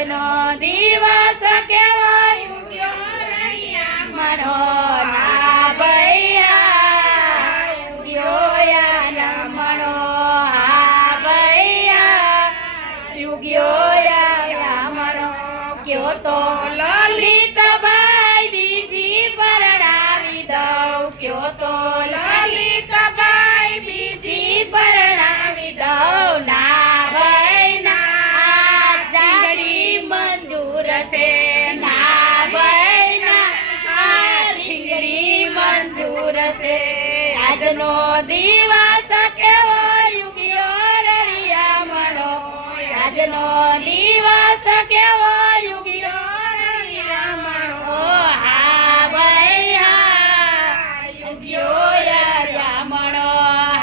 આજનો દિવસ કેવો યુગ્યો રણિયામણો ના ભૈયા યુગ્યો યામણો હા ભૈયા યુગ્યો યામણો કયો તો લલિતભાઈ બીજી પરણાવી દઉં કયો તો લલિતભાઈ બીજી પરણાવી દઉં ના ભાઈ ના ચાંદડી મંજૂર છે ના ભાઈ ના રીંગણી મંજૂર છે આજનો દિવસ કેવો યુગ્યો રણિયામણો આજનો દિવસ કેવો યુગ્યો રણિયામણો હા ભાઈ હા યુગ્યો રણિયામણો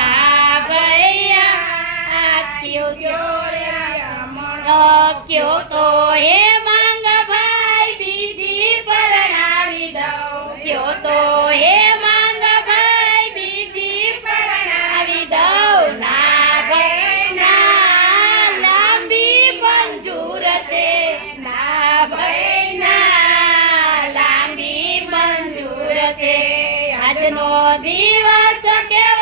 હા ભાઈ હા યુગ્યો રણિયામણો કયો તો હે માંગભાઈ બીજી પરણાવી દઉં કયો તો હે માંગભાઈ બીજી પરણાવી દઉં ના ભાઈ ના લાંબી મંજૂર છે ના ભાઈ ના લાંબી મંજૂર છે આજનો દિવસ કેવો